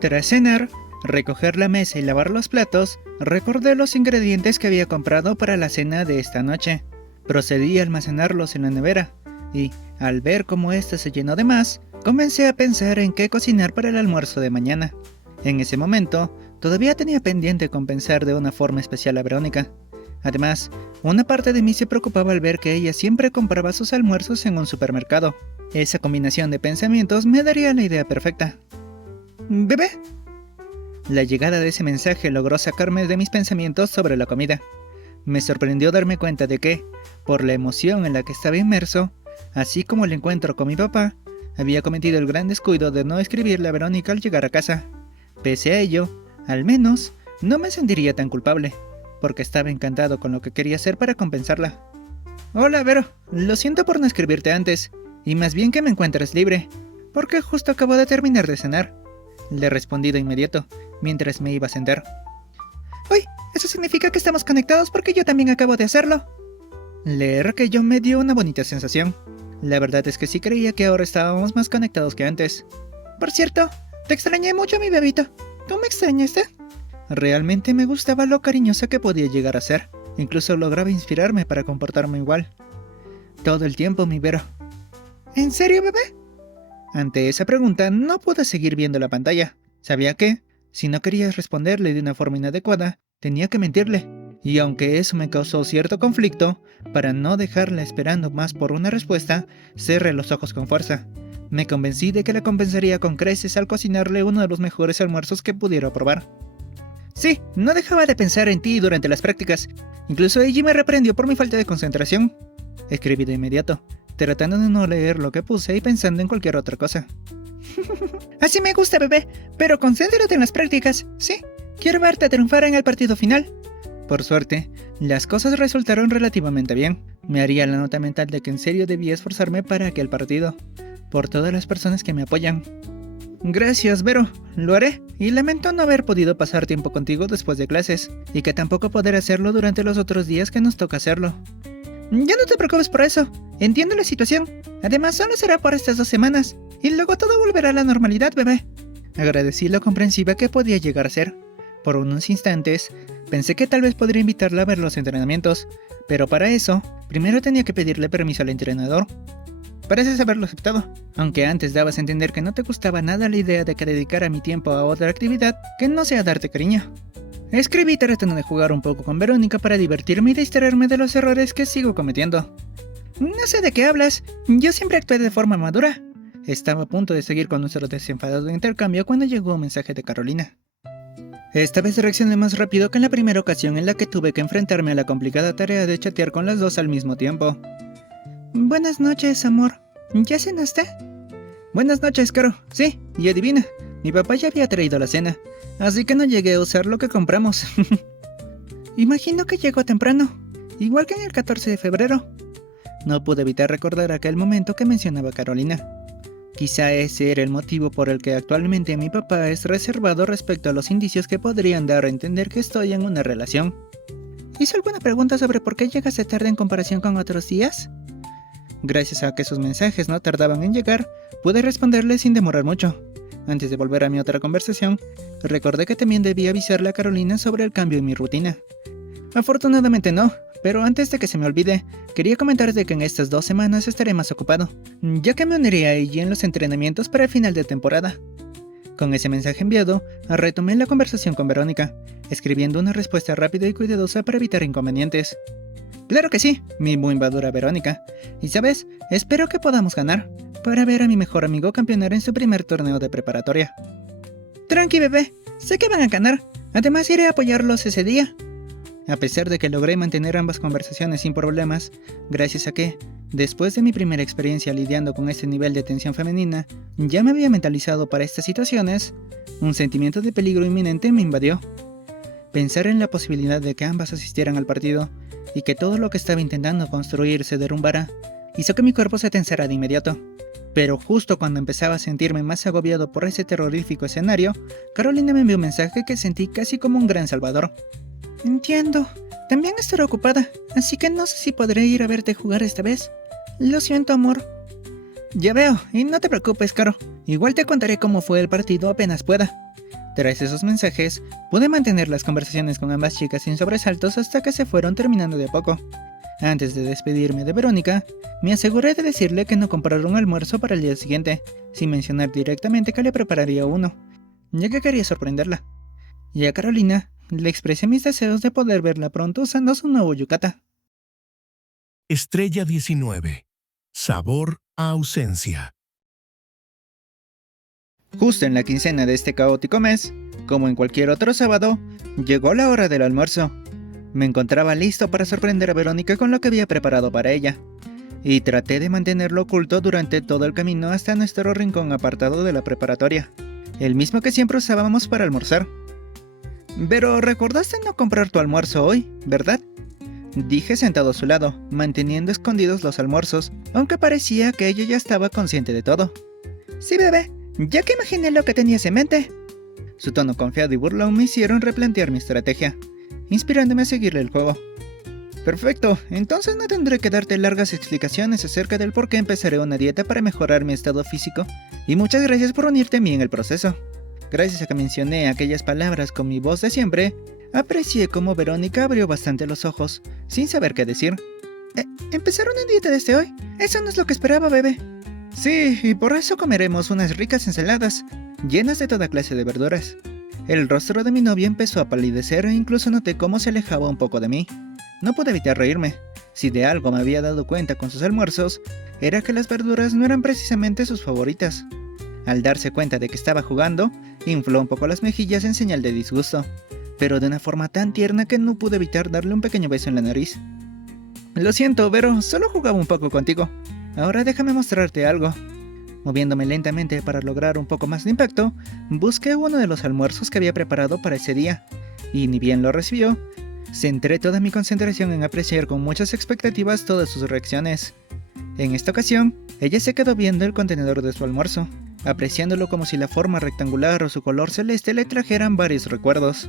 Tras cenar, recoger la mesa y lavar los platos, recordé los ingredientes que había comprado para la cena de esta noche. Procedí a almacenarlos en la nevera, y, al ver cómo ésta se llenó de más, comencé a pensar en qué cocinar para el almuerzo de mañana. En ese momento, todavía tenía pendiente compensar de una forma especial a Verónica. Además, una parte de mí se preocupaba al ver que ella siempre compraba sus almuerzos en un supermercado. Esa combinación de pensamientos me daría la idea perfecta. ¿Bebé? La llegada de ese mensaje logró sacarme de mis pensamientos sobre la comida. Me sorprendió darme cuenta de que, por la emoción en la que estaba inmerso, así como el encuentro con mi papá, había cometido el gran descuido de no escribirle a Verónica al llegar a casa. Pese a ello, al menos, no me sentiría tan culpable, porque estaba encantado con lo que quería hacer para compensarla. Hola, Vero, lo siento por no escribirte antes, y más bien que me encuentres libre, porque justo acabo de terminar de cenar. Le respondí de inmediato, mientras me iba a sentar. ¡Uy! Eso significa que estamos conectados porque yo también acabo de hacerlo. Leer aquello me dio una bonita sensación. La verdad es que sí creía que ahora estábamos más conectados que antes. Por cierto, te extrañé mucho, mi bebito. ¿Tú me extrañaste? Realmente me gustaba lo cariñosa que podía llegar a ser. Incluso lograba inspirarme para comportarme igual. Todo el tiempo, mi Vero. ¿En serio, bebé? Ante esa pregunta no pude seguir viendo la pantalla. Sabía que, si no quería responderle de una forma inadecuada, tenía que mentirle. Y aunque eso me causó cierto conflicto, para no dejarla esperando más por una respuesta, cerré los ojos con fuerza. Me convencí de que la compensaría con creces al cocinarle uno de los mejores almuerzos que pudiera probar. Sí, no dejaba de pensar en ti durante las prácticas. Incluso ella me reprendió por mi falta de concentración. Escribí de inmediato, tratando de no leer lo que puse y pensando en cualquier otra cosa. Así me gusta, bebé, pero concéntrate en las prácticas, ¿sí? Quiero verte triunfar en el partido final. Por suerte, las cosas resultaron relativamente bien. Me haría la nota mental de que en serio debía esforzarme para aquel partido. Por todas las personas que me apoyan. Gracias, Vero, lo haré, y lamento no haber podido pasar tiempo contigo después de clases, y que tampoco poder hacerlo durante los otros días que nos toca hacerlo. Ya no te preocupes por eso, entiendo la situación. Además, solo será por estas 2 semanas, y luego todo volverá a la normalidad, bebé. Agradecí lo comprensiva que podía llegar a ser. Por unos instantes, pensé que tal vez podría invitarla a ver los entrenamientos, pero para eso, primero tenía que pedirle permiso al entrenador. Pareces haberlo aceptado, aunque antes dabas a entender que no te gustaba nada la idea de que dedicara mi tiempo a otra actividad que no sea darte cariño. Escribí tratando de jugar un poco con Verónica para divertirme y distraerme de los errores que sigo cometiendo. No sé de qué hablas, yo siempre actué de forma madura. Estaba a punto de seguir con nuestro desenfadado intercambio cuando llegó un mensaje de Carolina. Esta vez reaccioné más rápido que en la primera ocasión en la que tuve que enfrentarme a la complicada tarea de chatear con las dos al mismo tiempo. Buenas noches, amor. ¿Ya cenaste? Buenas noches, Caro. Sí, y adivina, mi papá ya había traído la cena, así que no llegué a usar lo que compramos. Imagino que llegó temprano, igual que en el 14 de febrero. No pude evitar recordar aquel momento que mencionaba Carolina. Quizá ese era el motivo por el que actualmente mi papá es reservado respecto a los indicios que podrían dar a entender que estoy en una relación. ¿Hizo alguna pregunta sobre por qué llegaste tarde en comparación con otros días? Gracias a que sus mensajes no tardaban en llegar, pude responderle sin demorar mucho. Antes de volver a mi otra conversación, recordé que también debía avisarle a Carolina sobre el cambio en mi rutina. Afortunadamente no, pero antes de que se me olvide, quería comentarte que en estas 2 semanas estaré más ocupado, ya que me uniré a ella en los entrenamientos para el final de temporada. Con ese mensaje enviado, retomé la conversación con Verónica, escribiendo una respuesta rápida y cuidadosa para evitar inconvenientes. Claro que sí, mi muy madura Verónica. Y sabes, espero que podamos ganar, para ver a mi mejor amigo campeonar en su primer torneo de preparatoria. Tranqui, bebé, sé que van a ganar, además iré a apoyarlos ese día. A pesar de que logré mantener ambas conversaciones sin problemas, gracias a que, después de mi primera experiencia lidiando con este nivel de tensión femenina, ya me había mentalizado para estas situaciones, un sentimiento de peligro inminente me invadió. Pensar en la posibilidad de que ambas asistieran al partido y que todo lo que estaba intentando construir se derrumbara, hizo que mi cuerpo se tensara de inmediato. Pero justo cuando empezaba a sentirme más agobiado por ese terrorífico escenario, Carolina me envió un mensaje que sentí casi como un gran salvador. Entiendo, también estaré ocupada, así que no sé si podré ir a verte jugar esta vez. Lo siento, amor. Ya veo, y no te preocupes, Caro. Igual te contaré cómo fue el partido apenas pueda. Tras esos mensajes, pude mantener las conversaciones con ambas chicas sin sobresaltos hasta que se fueron terminando de a poco. Antes de despedirme de Verónica, me aseguré de decirle que no comprara un almuerzo para el día siguiente, sin mencionar directamente que le prepararía uno, ya que quería sorprenderla. Y a Carolina le expresé mis deseos de poder verla pronto usando su nuevo yukata. Estrella 19. Sabor a ausencia. Justo en la quincena de este caótico mes, como en cualquier otro sábado, llegó la hora del almuerzo. Me encontraba listo para sorprender a Verónica con lo que había preparado para ella, y traté de mantenerlo oculto durante todo el camino hasta nuestro rincón apartado de la preparatoria, el mismo que siempre usábamos para almorzar. Pero recordaste no comprar tu almuerzo hoy, ¿verdad? Dije sentado a su lado, manteniendo escondidos los almuerzos, aunque parecía que ella ya estaba consciente de todo. Sí, bebé, ya que imaginé lo que tenías en mente. Su tono confiado y burlón me hicieron replantear mi estrategia, inspirándome a seguirle el juego. Perfecto, entonces no tendré que darte largas explicaciones acerca del por qué empezaré una dieta para mejorar mi estado físico, y muchas gracias por unirte a mí en el proceso. Gracias a que mencioné aquellas palabras con mi voz de siempre, aprecié cómo Verónica abrió bastante los ojos, sin saber qué decir. ¿Empezar una dieta desde hoy? Eso no es lo que esperaba, bebé. Sí, y por eso comeremos unas ricas ensaladas, llenas de toda clase de verduras. El rostro de mi novia empezó a palidecer e incluso noté cómo se alejaba un poco de mí. No pude evitar reírme. Si de algo me había dado cuenta con sus almuerzos, era que las verduras no eran precisamente sus favoritas. Al darse cuenta de que estaba jugando, infló un poco las mejillas en señal de disgusto, pero de una forma tan tierna que no pude evitar darle un pequeño beso en la nariz. Lo siento, Vero, solo jugaba un poco contigo. Ahora déjame mostrarte algo. Moviéndome lentamente para lograr un poco más de impacto, busqué uno de los almuerzos que había preparado para ese día, y ni bien lo recibió, centré toda mi concentración en apreciar con muchas expectativas todas sus reacciones. En esta ocasión, ella se quedó viendo el contenedor de su almuerzo, apreciándolo como si la forma rectangular o su color celeste le trajeran varios recuerdos.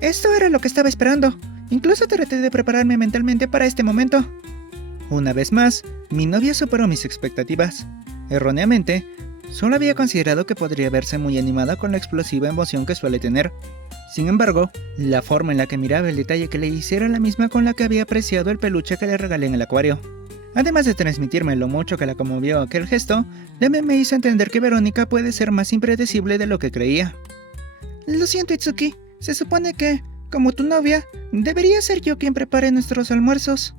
Esto era lo que estaba esperando. Incluso traté de prepararme mentalmente para este momento. Una vez más, mi novia superó mis expectativas. Erróneamente, solo había considerado que podría verse muy animada con la explosiva emoción que suele tener. Sin embargo, la forma en la que miraba el detalle que le hice era la misma con la que había apreciado el peluche que le regalé en el acuario. Además de transmitirme lo mucho que la conmovió aquel gesto, también me hizo entender que Verónica puede ser más impredecible de lo que creía. Lo siento, Itsuki. Se supone que, como tu novia, debería ser yo quien prepare nuestros almuerzos.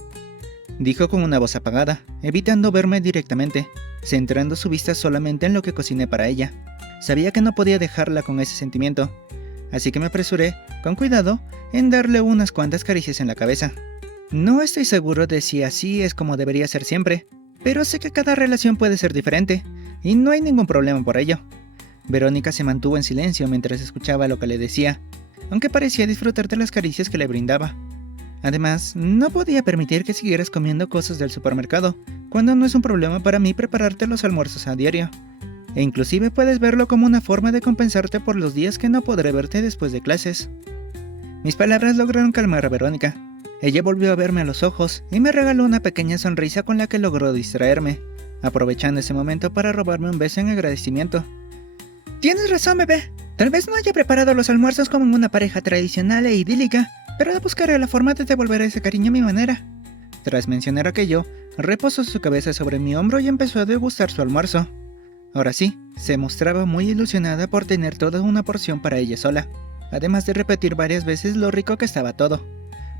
Dijo con una voz apagada, evitando verme directamente, centrando su vista solamente en lo que cociné para ella. Sabía que no podía dejarla con ese sentimiento, así que me apresuré, con cuidado, en darle unas cuantas caricias en la cabeza. No estoy seguro de si así es como debería ser siempre, pero sé que cada relación puede ser diferente, y no hay ningún problema por ello. Verónica se mantuvo en silencio mientras escuchaba lo que le decía, aunque parecía disfrutar de las caricias que le brindaba. Además, no podía permitir que siguieras comiendo cosas del supermercado, cuando no es un problema para mí prepararte los almuerzos a diario. E inclusive puedes verlo como una forma de compensarte por los días que no podré verte después de clases. Mis palabras lograron calmar a Verónica. Ella volvió a verme a los ojos y me regaló una pequeña sonrisa con la que logró distraerme, aprovechando ese momento para robarme un beso en agradecimiento. Tienes razón, bebé. Tal vez no haya preparado los almuerzos como en una pareja tradicional e idílica, pero buscaré la forma de devolver ese cariño a mi manera. Tras mencionar aquello, reposó su cabeza sobre mi hombro y empezó a degustar su almuerzo. Ahora sí, se mostraba muy ilusionada por tener toda una porción para ella sola, además de repetir varias veces lo rico que estaba todo.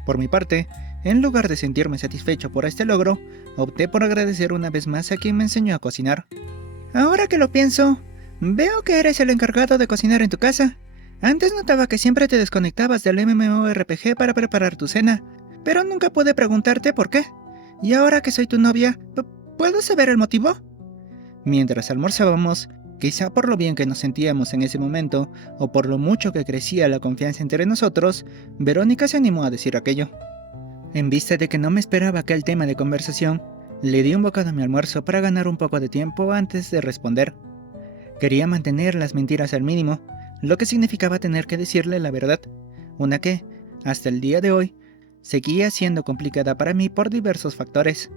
Por mi parte, en lugar de sentirme satisfecho por este logro, opté por agradecer una vez más a quien me enseñó a cocinar. Ahora que lo pienso, veo que eres el encargado de cocinar en tu casa. Antes notaba que siempre te desconectabas del MMORPG para preparar tu cena, pero nunca pude preguntarte por qué. Y ahora que soy tu novia, ¿puedo saber el motivo? Mientras almorzábamos, quizá por lo bien que nos sentíamos en ese momento, o por lo mucho que crecía la confianza entre nosotros, Verónica se animó a decir aquello. En vista de que no me esperaba aquel tema de conversación, le di un bocado a mi almuerzo para ganar un poco de tiempo antes de responder. Quería mantener las mentiras al mínimo, lo que significaba tener que decirle la verdad, una que, hasta el día de hoy, seguía siendo complicada para mí por diversos factores.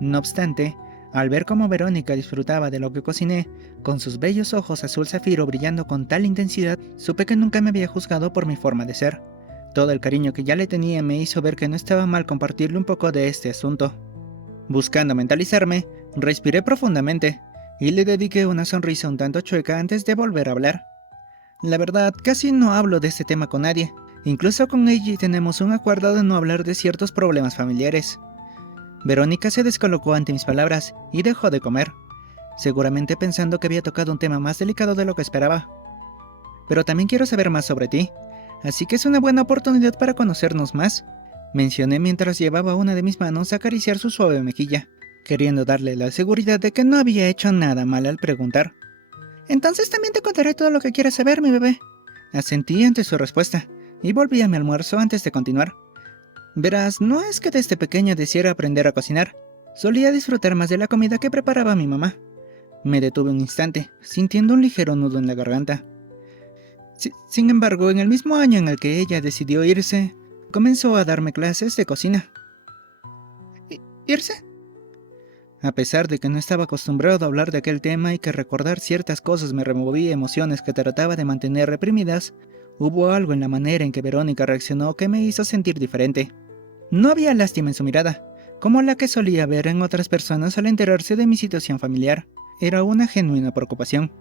No obstante, Al ver cómo Verónica disfrutaba de lo que cociné, con sus bellos ojos azul zafiro brillando con tal intensidad, supe que nunca me había juzgado por mi forma de ser. Todo el cariño que ya le tenía me hizo ver que no estaba mal compartirle un poco de este asunto. Buscando mentalizarme, respiré profundamente y le dediqué una sonrisa un tanto chueca antes de volver a hablar. La verdad, casi no hablo de este tema con nadie. Incluso con ella tenemos un acuerdo de no hablar de ciertos problemas familiares. Verónica se descolocó ante mis palabras y dejó de comer, seguramente pensando que había tocado un tema más delicado de lo que esperaba. Pero también quiero saber más sobre ti, así que es una buena oportunidad para conocernos más, mencioné mientras llevaba una de mis manos a acariciar su suave mejilla, queriendo darle la seguridad de que no había hecho nada mal al preguntar. Entonces también te contaré todo lo que quieras saber, mi bebé. Asentí ante su respuesta, y volví a mi almuerzo antes de continuar. Verás, no es que desde pequeña deseara aprender a cocinar. Solía disfrutar más de la comida que preparaba mi mamá. Me detuve un instante, sintiendo un ligero nudo en la garganta. Sin embargo, en el mismo año en el que ella decidió irse, comenzó a darme clases de cocina. ¿Irse? A pesar de que no estaba acostumbrado a hablar de aquel tema y que recordar ciertas cosas me removía emociones que trataba de mantener reprimidas, hubo algo en la manera en que Verónica reaccionó que me hizo sentir diferente. No había lástima en su mirada, como la que solía ver en otras personas al enterarse de mi situación familiar. Era una genuina preocupación,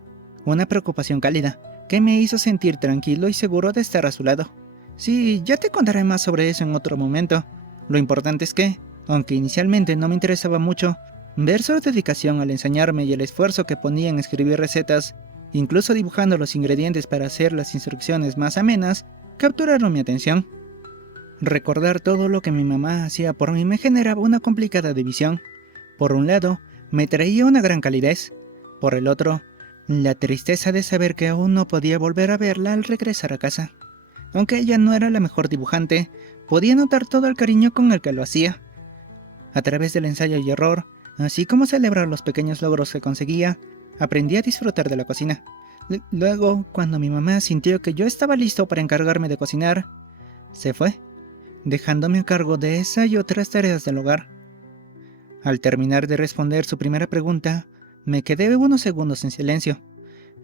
una preocupación cálida, que me hizo sentir tranquilo y seguro de estar a su lado. Sí, ya te contaré más sobre eso en otro momento. Lo importante es que, aunque inicialmente no me interesaba mucho, ver su dedicación al enseñarme y el esfuerzo que ponía en escribir recetas, incluso dibujando los ingredientes para hacer las instrucciones más amenas, capturaron mi atención. Recordar todo lo que mi mamá hacía por mí me generaba una complicada división. Por un lado, me traía una gran calidez. Por el otro, la tristeza de saber que aún no podía volver a verla al regresar a casa. Aunque ella no era la mejor dibujante, podía notar todo el cariño con el que lo hacía. A través del ensayo y error, así como celebrar los pequeños logros que conseguía, aprendí a disfrutar de la cocina. Luego, cuando mi mamá sintió que yo estaba listo para encargarme de cocinar, se fue, dejándome a cargo de esa y otras tareas del hogar. Al terminar de responder su primera pregunta, me quedé unos segundos en silencio.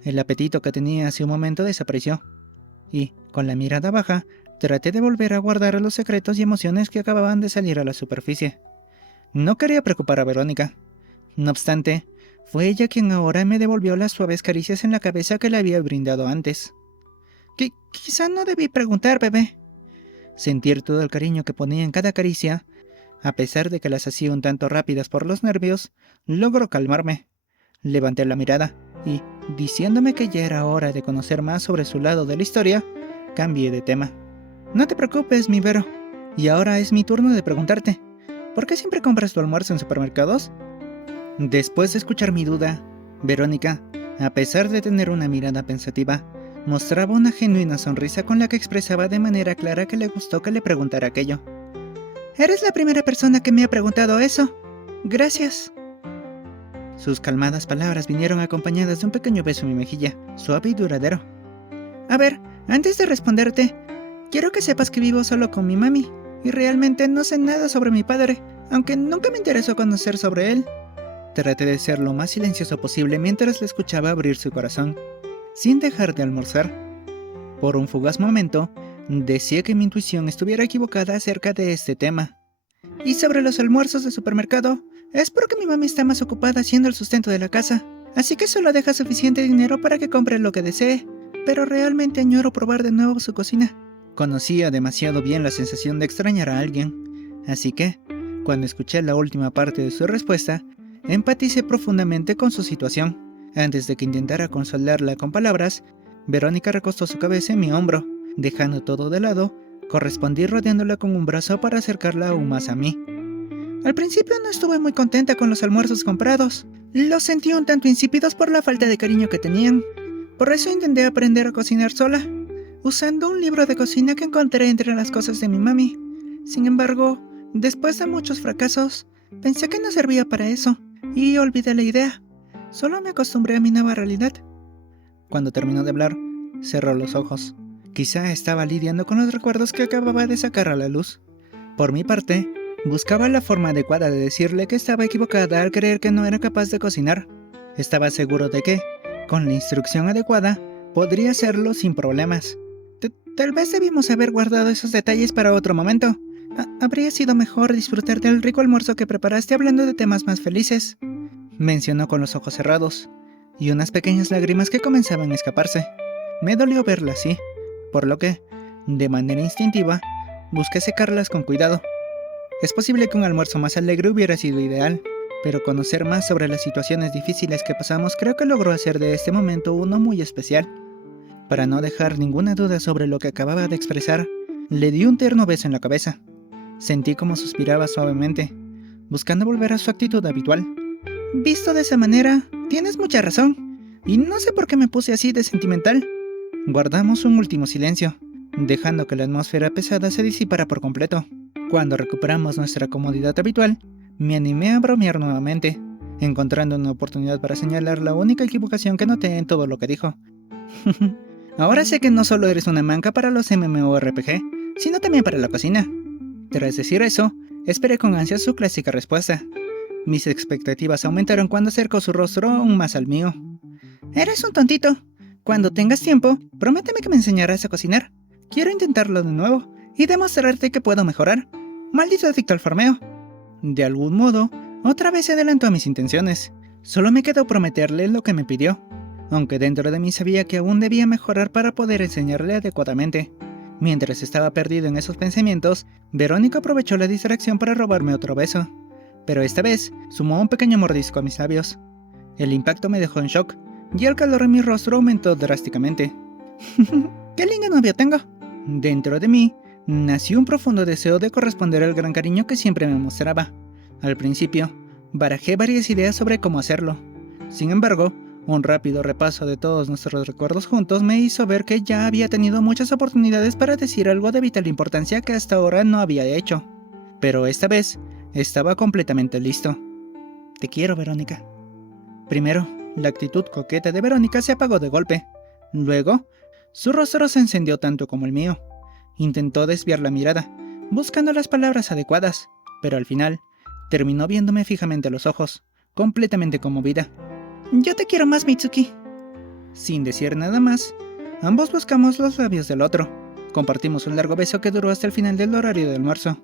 El apetito que tenía hace un momento desapareció, y, con la mirada baja, traté de volver a guardar los secretos y emociones que acababan de salir a la superficie. No quería preocupar a Verónica. No obstante, fue ella quien ahora me devolvió las suaves caricias en la cabeza que le había brindado antes. Quizá no debí preguntar, bebé. Sentir todo el cariño que ponía en cada caricia, a pesar de que las hacía un tanto rápidas por los nervios, logró calmarme. Levanté la mirada y, diciéndome que ya era hora de conocer más sobre su lado de la historia, cambié de tema. No te preocupes, mi Vero. Y ahora es mi turno de preguntarte, ¿por qué siempre compras tu almuerzo en supermercados? Después de escuchar mi duda, Verónica, a pesar de tener una mirada pensativa, mostraba una genuina sonrisa con la que expresaba de manera clara que le gustó que le preguntara aquello. Eres la primera persona que me ha preguntado eso. Gracias. Sus calmadas palabras vinieron acompañadas de un pequeño beso en mi mejilla, suave y duradero. A ver, antes de responderte, quiero que sepas que vivo solo con mi mami, y realmente no sé nada sobre mi padre, aunque nunca me interesó conocer sobre él. Traté de ser lo más silencioso posible mientras le escuchaba abrir su corazón, sin dejar de almorzar. Por un fugaz momento, deseé que mi intuición estuviera equivocada acerca de este tema. Y sobre los almuerzos de supermercado, es porque mi mami está más ocupada haciendo el sustento de la casa, así que solo deja suficiente dinero para que compre lo que desee, pero realmente añoro probar de nuevo su cocina. Conocía demasiado bien la sensación de extrañar a alguien, así que, cuando escuché la última parte de su respuesta, empaticé profundamente con su situación. Antes de que intentara consolarla con palabras, Verónica recostó su cabeza en mi hombro. Dejando todo de lado, correspondí rodeándola con un brazo para acercarla aún más a mí. Al principio no estuve muy contenta con los almuerzos comprados. Los sentí un tanto insípidos por la falta de cariño que tenían. Por eso intenté aprender a cocinar sola, usando un libro de cocina que encontré entre las cosas de mi mami. Sin embargo, después de muchos fracasos, pensé que no servía para eso, y olvidé la idea. Solo me acostumbré a mi nueva realidad. Cuando terminó de hablar, cerró los ojos. Quizá estaba lidiando con los recuerdos que acababa de sacar a la luz. Por mi parte, Buscaba la forma adecuada de decirle que estaba equivocada al creer que no era capaz de cocinar. Estaba seguro de que, con la instrucción adecuada, podría hacerlo sin problemas. Tal vez debimos haber guardado esos detalles para otro momento. Habría sido mejor disfrutar del rico almuerzo que preparaste hablando de temas más felices, mencionó con los ojos cerrados, y unas pequeñas lágrimas que comenzaban a escaparse. Me dolió verla así, por lo que, de manera instintiva, busqué secarlas con cuidado. Es posible que un almuerzo más alegre hubiera sido ideal, pero conocer más sobre las situaciones difíciles que pasamos creo que logró hacer de este momento uno muy especial. Para no dejar ninguna duda sobre lo que acababa de expresar, le di un tierno beso en la cabeza. Sentí como suspiraba suavemente, buscando volver a su actitud habitual. Visto de esa manera, tienes mucha razón, y no sé por qué me puse así de sentimental. Guardamos un último silencio, dejando que la atmósfera pesada se disipara por completo. Cuando recuperamos nuestra comodidad habitual, me animé a bromear nuevamente, encontrando una oportunidad para señalar la única equivocación que noté en todo lo que dijo. Ahora sé que no solo eres una manca para los MMORPG, sino también para la cocina. Tras decir eso, esperé con ansias su clásica respuesta. Mis expectativas aumentaron cuando acercó su rostro aún más al mío. Eres un tontito. Cuando tengas tiempo, prométeme que me enseñarás a cocinar. Quiero intentarlo de nuevo y demostrarte que puedo mejorar. Maldito adicto al farmeo. De algún modo, otra vez se adelantó a mis intenciones. Solo me quedó prometerle lo que me pidió, aunque dentro de mí sabía que aún debía mejorar para poder enseñarle adecuadamente. Mientras estaba perdido en esos pensamientos, Verónica aprovechó la distracción para robarme otro beso, pero esta vez sumó un pequeño mordisco a mis labios. El impacto me dejó en shock, y el calor en mi rostro aumentó drásticamente. ¡Qué lindo novio tengo! Dentro de mí, nació un profundo deseo de corresponder al gran cariño que siempre me mostraba. Al principio, barajé varias ideas sobre cómo hacerlo. Sin embargo, un rápido repaso de todos nuestros recuerdos juntos me hizo ver que ya había tenido muchas oportunidades para decir algo de vital importancia que hasta ahora no había hecho. Pero esta vez, estaba completamente listo. Te quiero, Verónica. Primero, la actitud coqueta de Verónica se apagó de golpe. Luego, su rostro se encendió tanto como el mío. Intentó desviar la mirada, buscando las palabras adecuadas, pero al final, terminó viéndome fijamente a los ojos, completamente conmovida. Yo te quiero más, Mitsuki. Sin decir nada más, ambos buscamos los labios del otro. Compartimos un largo beso que duró hasta el final del horario de almuerzo.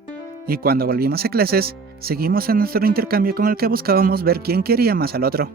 Y cuando volvimos a clases, seguimos en nuestro intercambio con el que buscábamos ver quién quería más al otro.